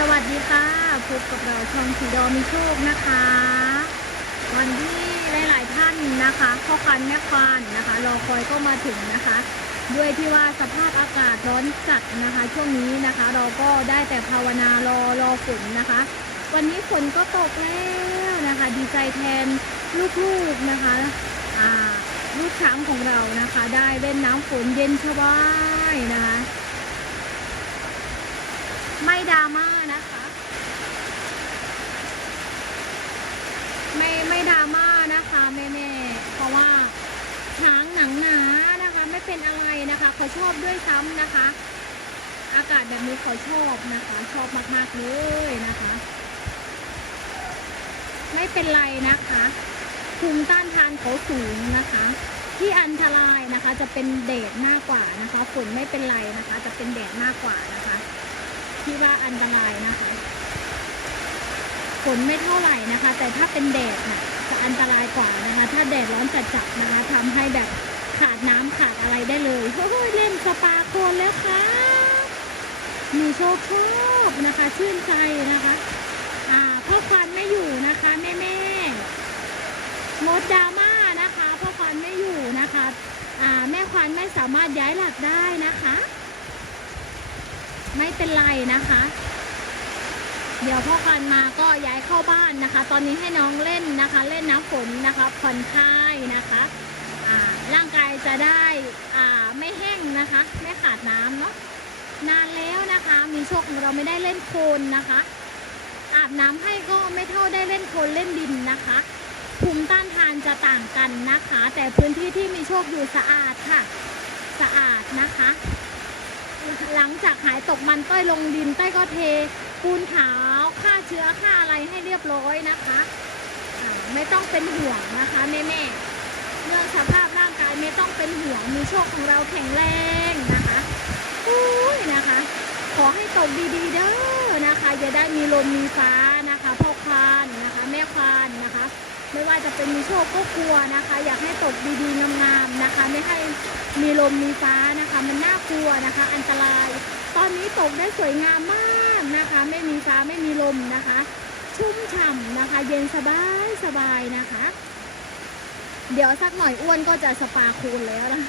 สวัสดีค่ะพบกับเราช่องสีดอมีโชคนะคะ วันที่หลาย ๆ ท่านนะคะพ่อคันแม่ควานนะคะรอคอยก็มาถึงนะคะ ด้วยที่ว่าสภาพอากาศร้อนจัดนะคะ ช่วงนี้นะคะ เราก็ได้แต่ภาวนารอรอฝนนะคะ วันนี้ฝนก็ตกแล้วนะคะ ดีใจแทนลูก ๆ นะคะอ่าลูกช้างของเรานะคะ ได้เล่นน้ำฝนเย็นสบายนะคะ ไม่ดราม่า นะคะ ไม่ไม่ดราม่านะคะแม่แม่เพราะว่าช้างหนังหนานะคะ ไม่เป็นอะไรนะคะเขาชอบด้วยซ้ำนะคะ อากาศแบบนี้เขาชอบนะคะ ชอบมากๆเลยนะคะ ไม่เป็นไรนะคะภูมิต้านทานเขาสูงนะคะ ที่อันตรายนะคะจะเป็นแดดมากกว่านะคะฝนไม่เป็นไรนะคะ จะเป็นแดดมากกว่านะคะ ที่ว่าอันตรายนะคะฝนไม่เท่าไหร่นะคะ แต่ถ้าเป็นแดดน่ะจะอันตรายกว่านะคะ ถ้าแดดร้อนจัดๆนะคะทำให้แบบขาดน้ำขาดอะไรได้เลยโอ้ยเล่นสปาโคนแล้วค่ะมีโชคชอบนะคะ ชื่นใจนะคะ อ่าพ่อควันไม่อยู่นะคะแม่แม่ๆงดดราม่านะคะพ่อควันไม่อยู่นะคะ อ่า แม่ควันไม่สามารถย้ายหลักได้นะคะ ไม่เป็นไรนะคะ เดี๋ยวพ่อกันมาก็ย้ายเข้าบ้านนะคะ ตอนนี้ให้น้องเล่นนะคะ เล่นน้ำฝนนะคะผ่อนคลายนะคะอ่าร่างกายจะได้อ่าไม่แห้งนะคะ ไม่ขาดน้ำเนาะนานแล้วนะคะ มีโชคเราไม่ได้เล่นโคลนนะคะ อาบน้ำให้ก็ไม่เท่าได้เล่นโคลนเล่นดินนะคะภูมิต้านทานจะต่างกันนะคะ แต่พื้นที่ที่มีโชคอยู่สะอาดค่ะ สะอาดนะคะ หลังจากหายตกมันเต้ยลงดินเต้ยก็เทปูนขาวฆ่าเชื้อฆ่าอะไรให้เรียบร้อยนะคะไม่ต้องเป็นห่วงนะคะแม่แม่ๆเรื่องสภาพร่างกายไม่ต้องเป็นห่วงมีโชคของเราแข็งแรงนะคะอุ้ยนะคะ ขอให้ตกดีๆเด้อนะคะอย่าได้มีลมมีฟ้านะคะพ่อควานนะคะ แม่ควานนะคะ ไม่ว่าจะเป็นมีโชคก็กลัวนะคะ อยากให้ตกดีๆงามๆนะคะ ไม่ให้มีลมมีฟ้านะคะ มันน่ากลัวนะคะ อันตราย ตอนนี้ตกได้สวยงามมากนะคะ ไม่มีฟ้าไม่มีลมนะคะ ชุ่มฉ่ำนะคะ เย็นสบายสบายนะคะ เดี๋ยวสักหน่อยอ้วนก็จะสปาคูนแล้วนะ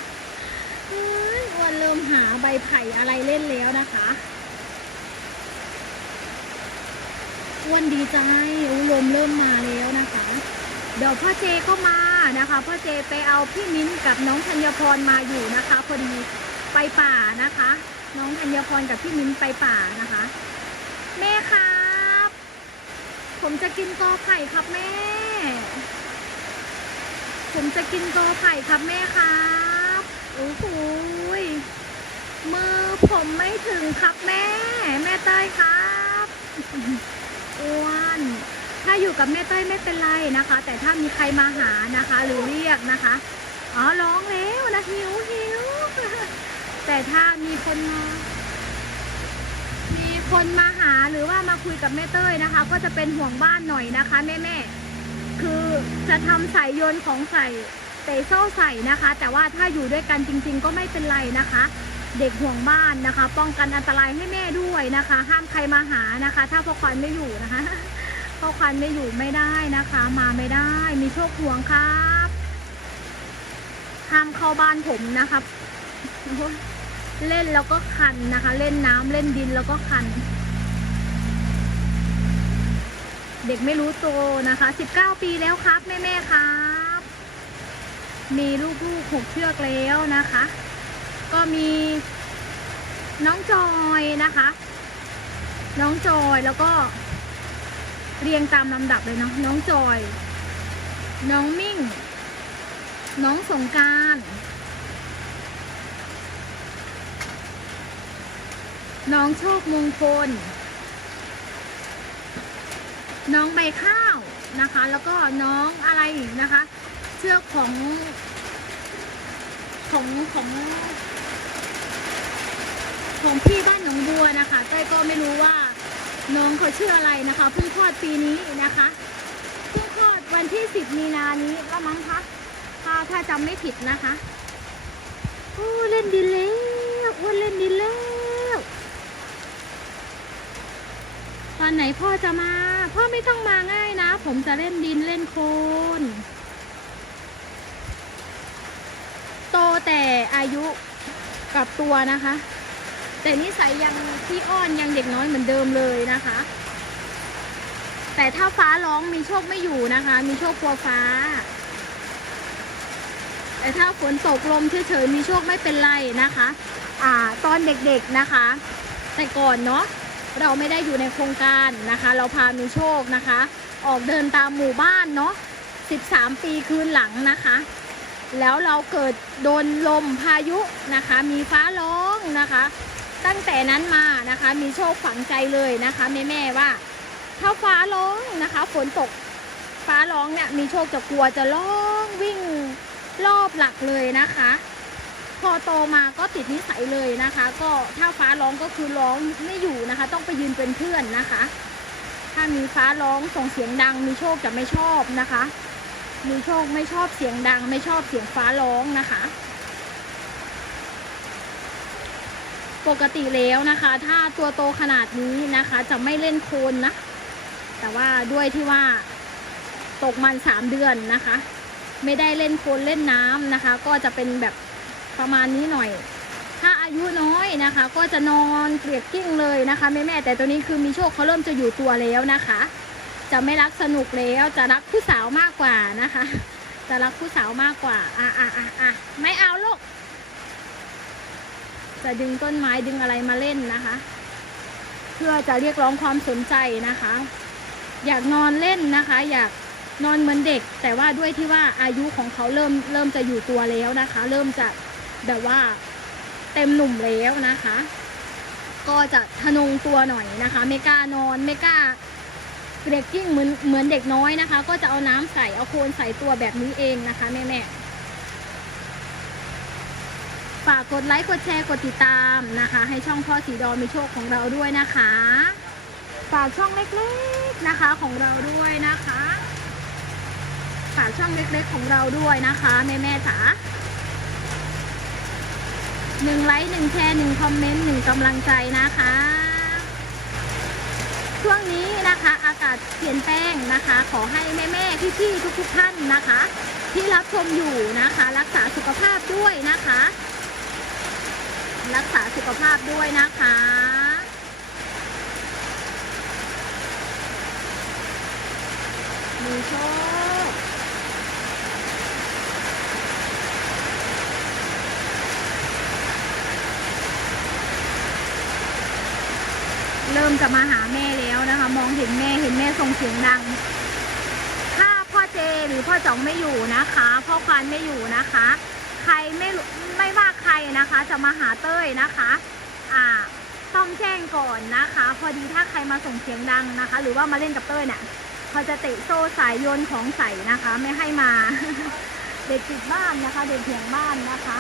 อ้วนเริ่มหาใบไผ่อะไรเล่นแล้วนะคะอ้วนดีใจอุ้ลมเริ่มมาแล้วนะคะ เดี๋ยวพ่อเจก็มานะคะ พ่อเจไปเอาพี่มิ้นกับน้องธัญพรมาอยู่นะคะพอดีไปป่านะคะ น้องธัญพรกับพี่มิ้นไปป่านะคะ แม่ครับ ผมจะกินกอไผ่ครับแม่ ผมจะกินกอไผ่ครับแม่ครับโอ้โหมือผมไม่ถึงครับแม่ แม่เต้ยครับอ้วน ถ้าอยู่กับแม่เต้ยไม่เป็นไรนะคะ แต่ถ้ามีใครมาหานะคะ หรือเรียกนะคะอ๋อร้องแล้วนะหิวหิวแต่ถ้ามีคนมามีคนมาหาหรือว่ามาคุยกับแม่เต้ยนะคะ ก็จะเป็นห่วงบ้านหน่อยนะคะแม่แม่ๆคือจะทำสายโยนของใส่เตะโซ่ใส่นะคะ แต่ว่าถ้าอยู่ด้วยกันจริง ๆ ก็ไม่เป็นไรนะคะ เด็กห่วงบ้านนะคะ ป้องกันอันตรายให้แม่ด้วยนะคะ ห้ามใครมาหานะคะ ถ้าพ่อควันไม่อยู่นะคะ พ่อคันไม่อยู่ไม่ได้นะคะ มาไม่ได้ มีโชคห่วงครับห้ามเข้าบ้านผมนะครับ เล่นแล้วก็คันนะคะ เล่นน้ำเล่นดินแล้วก็คัน เด็กไม่รู้โตนะคะ19ปีแล้วครับแม่แม่ครับ มีลูกๆหกเชือกแล้วนะคะ ก็มีน้องจอยนะคะ น้องจอยแล้วก็ เรียงตามลำดับเลยเนาะน้องจอย น้องมิ่ง น้องสงการน้องโชคมงคล น้องใบข้าวนะคะ แล้วก็น้องอะไรนะคะ เชือกของของของของพี่บ้านหนองบัวนะคะเต้ก็ไม่รู้ว่า น้องเขาชื่ออะไรนะคะเพิ่งคลอดปีนี้นะคะเพิ่งคลอดวันที่ 10 มีนานี้ก็มั้งคะถ้าถ้าจำไม่ผิดนะคะโอ้เล่นดินแล้วอ้วนเล่นดินแล้วตอนไหนพ่อจะมา พ่อไม่ต้องมาง่ายนะ ผมจะเล่นดินเล่นโคลนโตแต่อายุกับตัวนะคะ แต่นิสัยยังพี่อ้อนยังเด็กน้อยเหมือนเดิมเลยนะคะ แต่ถ้าฟ้าร้องมีโชคไม่อยู่นะคะ มีโชคกลัวฟ้า แต่ถ้าฝนตกลมเฉยๆมีโชคไม่เป็นไรนะคะ อ่าตอนเด็กๆนะคะ แต่ก่อนเนาะเราไม่ได้อยู่ในโครงการนะคะ เราพามีโชคนะคะ ออกเดินตามหมู่บ้านเนาะ13 ปีคืนหลังนะคะ แล้วเราเกิดโดนลมพายุนะคะ มีฟ้าร้องนะคะ ตั้งแต่นั้นมานะคะมีโชคฝังใจเลยนะคะแม่แม่ว่าถ้าฟ้าร้องนะคะ ฝนตกฟ้าร้องเนี่ยมีโชคจะกลัวจะร้องวิ่งรอบหลักเลยนะคะ พอโตมาก็ติดนิสัยเลยนะคะ ก็ถ้าฟ้าร้องก็คือร้องไม่อยู่นะคะ ต้องไปยืนเป็นเพื่อนนะคะ ถ้ามีฟ้าร้องส่งเสียงดัง มีโชคจะไม่ชอบนะคะ มีโชคไม่ชอบเสียงดัง ไม่ชอบเสียงฟ้าร้องนะคะ ปกติแล้วนะคะ ถ้าตัวโตขนาดนี้นะคะ จะไม่เล่นโคนนะ แต่ว่าด้วยที่ว่าตกมันสามเดือนนะคะ ไม่ได้เล่นโคนเล่นน้ำนะคะ ก็จะเป็นแบบประมาณนี้หน่อย ถ้าอายุน้อยนะคะ ก็จะนอนเกลียดกิ้งเลยนะคะแม่แม่แต่ตัวนี้คือมีโชคเขาเริ่มจะอยู่ตัวแล้วนะคะ จะไม่รักสนุกแล้วจะรักผู้สาวมากกว่านะคะ จะรักผู้สาวมากกว่าอะอะอะอะไม่เอาลูก จะดึงต้นไม้ดึงอะไรมาเล่นนะคะ เพื่อจะเรียกร้องความสนใจนะคะ อยากนอนเล่นนะคะ อยากนอนเหมือนเด็ก แต่ว่าด้วยที่ว่าอายุของเขาเริ่มเริ่มจะอยู่ตัวแล้วนะคะ เริ่มจะแบบว่าเต็มหนุ่มแล้วนะคะ ก็จะทะนงตัวหน่อยนะคะ ไม่กล้านอนไม่กล้าเกรกกิ้งเหมือนเหมือนเด็กน้อยนะคะ ก็จะเอาน้ำใส่เอาโคลนใส่ตัวแบบนี้เองนะคะแม่แม่ ฝากกดไลค์ กดแชร์ กดติดตามนะคะ ให้ช่องพ่อสีดอมีโชคของเราด้วยนะคะ ฝากช่องเล็กๆนะคะของเราด้วยนะคะ ฝากช่องเล็กๆของเราด้วยนะคะแม่แม่ๆจ๋าหนึ่งไลค์หนึ่งแชร์หนึ่งคอมเมนต์หนึ่งกำลังใจนะคะ ช่วงนี้นะคะอากาศเปลี่ยนแปลงนะคะ ขอให้แม่ๆพี่ๆทุกๆท่านนะคะ ที่รับชมอยู่นะคะ รักษาสุขภาพด้วยนะคะ รักษาสุขภาพด้วยนะคะ มีโชคเริ่มจะมาหาแม่แล้วนะคะ มองเห็นแม่เห็นแม่ส่งเสียงดัง ถ้าพ่อเจหรือพ่อจ๋องไม่อยู่นะคะ พ่อควานไม่อยู่นะคะ ครไม่ไม่ว่าใครนะคะ จะมาหาเต้ยนะคะอ่าต้องแจ้งก่อนนะคะ พอดีถ้าใครมาส่งเสียงดังนะคะ หรือว่ามาเล่นกับเต้ยเนี่ยเขาจะเตะโซ่สายโยนของใส่นะคะ ไม่ให้มา เด็กติดบ้านนะคะ เด็กเถียงบ้านนะคะ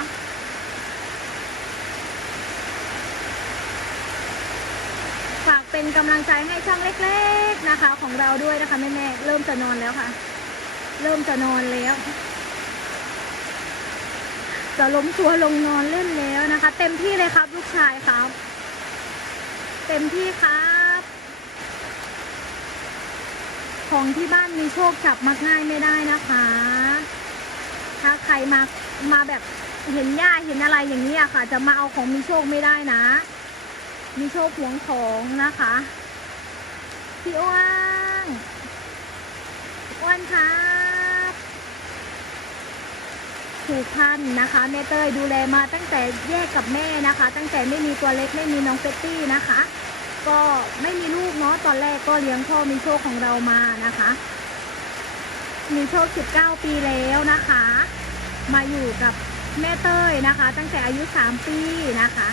ฝากเป็นกำลังใจให้ช่างเล็ก ๆนะคะ ของเราด้วยนะคะแม่ๆเริ่มจะนอนแล้วค่ะ เริ่มจะนอนแล้ว จะล้มตัวลงนอนเล่นแล้วนะคะ เต็มที่เลยครับลูกชายครับ เต็มที่ครับ ของที่บ้านมีโชคจับมักง่ายไม่ได้นะคะ ถ้าใครมามาแบบเห็นหญ้าเห็นอะไรอย่างนี้อะค่ะ จะมาเอาของมีโชคไม่ได้นะ มีโชคหวงของนะคะพี่อ้วนอ้วนครับ ผูกพันนะคะแม่เต้ยดูแลมาตั้งแต่แยกกับแม่นะคะ ตั้งแต่ไม่มีตัวเล็กไม่มีน้องเฟตตี้นะคะ ก็ไม่มีลูกเนาะตอนแรกก็เลี้ยงพ่อมีโชคของเรามานะคะ มีโชค 19 ปีแล้วนะคะ มาอยู่กับแม่เต้ยนะคะ ตั้งแต่อายุ 3 ปีนะคะ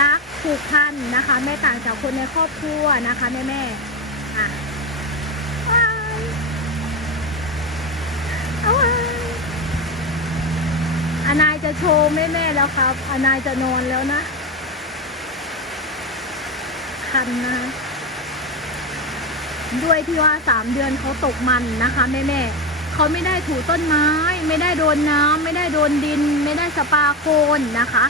รักผูกพันนะคะ ไม่ต่างจากคนในครอบครัวนะคะแม่แม่อะว้ายเอาว้ายอานายจะโชว์แม่แม่ๆแล้วครับอานายจะนอนแล้วนะ คันนะ ด้วยที่ว่าสามเดือนเขาตกมันนะคะแม่แม่ๆเขาไม่ได้ถูต้นไม้ ไม่ได้โดนน้ำไม่ได้โดนดิน ไม่ได้สปาโคนนะคะ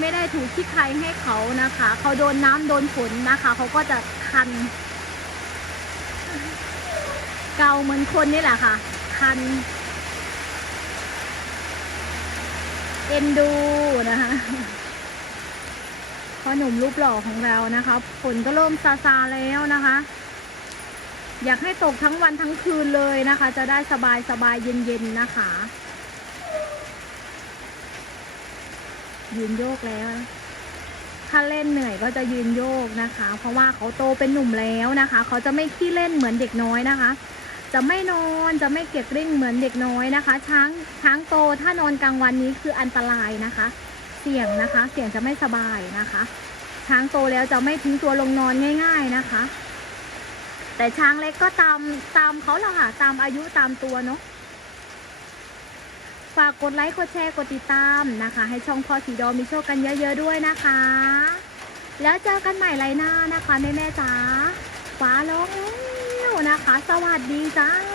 ไม่ได้ถูขี้ใครให้เขานะคะเขาโดนน้ำโดนฝนนะคะเขาก็จะคัน เกาเหมือนคนนี่แหละค่ะ คัน เอ็นดูนะคะพ่อหนุ่มรูปหล่อของเรานะคะฝนก็เริ่มซาซาแล้วนะคะ อยากให้ตกทั้งวันทั้งคืนเลยนะคะ จะได้สบายสบายเย็นๆนะคะยืนโยกแล้ว ถ้าเล่นเหนื่อยก็จะยืนโยกนะคะ เพราะว่าเขาโตเป็นหนุ่มแล้วนะคะ เขาจะไม่ขี้เล่นเหมือนเด็กน้อยนะคะ จะไม่นอนจะไม่เก็บริ่งเหมือนเด็กน้อยนะคะ ช้างช้างโตถ้านอนกลางวันนี้คืออันตรายนะคะ เสี่ยงนะคะ เสี่ยงจะไม่สบายนะคะ ช้างโตแล้วจะไม่ทิ้งตัวลงนอนง่าย ๆนะคะ แต่ช้างเล็กก็ตามตามเขาละค่ะตามอายุตามตัวเนาะฝากกดไลค์กดแชร์กดติดตามนะคะ ให้ช่องพ่อสีดอมีโชคกันเยอะ ๆ ด้วยนะคะ แล้วเจอกันใหม่ไรหน้านะคะแม่แม่จ๋าฟ้าร้อง นะคะ สวัสดีจ้า